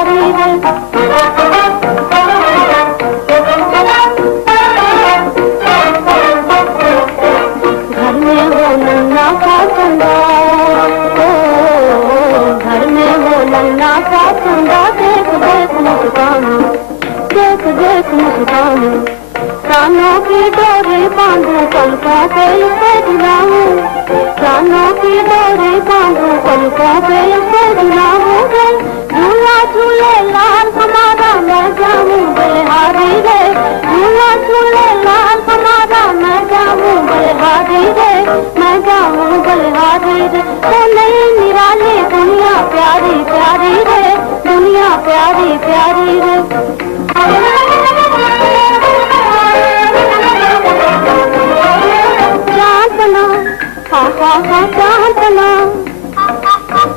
प्यारी रे। घर में वो नन्ना सा चंदा, घर में वो नन्ना सा चंदा, देख देख मुस्कान, देख देख मुस्कान। कानों की डोरी बांधू पलकों पे उसे झुलाऊं, कानों की डोरी बांधू पलकों पे उसे झुलाऊं रे। झूला झूले लाल हमारा मैं जाऊं बलिहारी रे, झूला झूले लाल हमारा मैं जाऊं बलिहारी रे, मैं जाऊं बलिहारी रे। तो नहीं निराली दुनिया प्यारी प्यारी रे, दुनिया प्यारी प्यारी रे। चांदना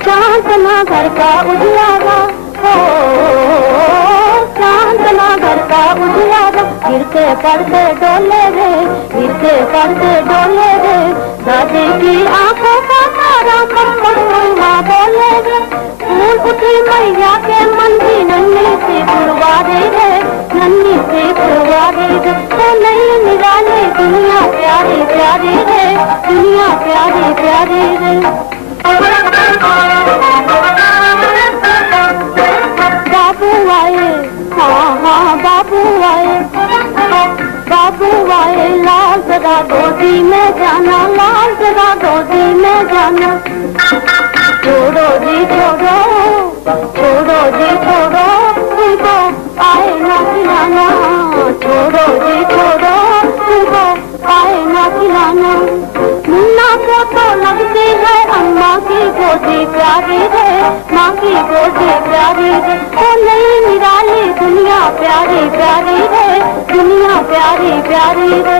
चांदना घर का उजियारा, हो चांदना घर का उजियारा। गिरते पड़ते डोले रे, गिरते पड़ते डोले रे। दादी की आंखों का तारा मम्मा बोले रे। फूल उठी मैया के मन की नन्ही सी फुलवारी रे, नन्ही सी फुलवारी रे। तो नहीं निराली दुनिया प्यारी प्यारी रे, दुनिया प्यारी प्यारी रे। बाबू आए, हाँ हाँ बाबू आए, बाबू आए। लाल जरा गोदी में जाना, लाल जरा गोदी में जाना। छोड़ो जी छोड़ो, छोड़ो जी छोड़ो, तुमको आए ना खिलाना। छोड़ो जी छोड़ो, तुमको आए ना खिलाना। मुन्ना को तो लगती है अम्मा की गोदी प्यारी रे, माँ की गोदी प्यारी रे। ओ नहीं निराली दुनिया प्यारी प्यारी रे, दुनिया प्यारी प्यारी रे।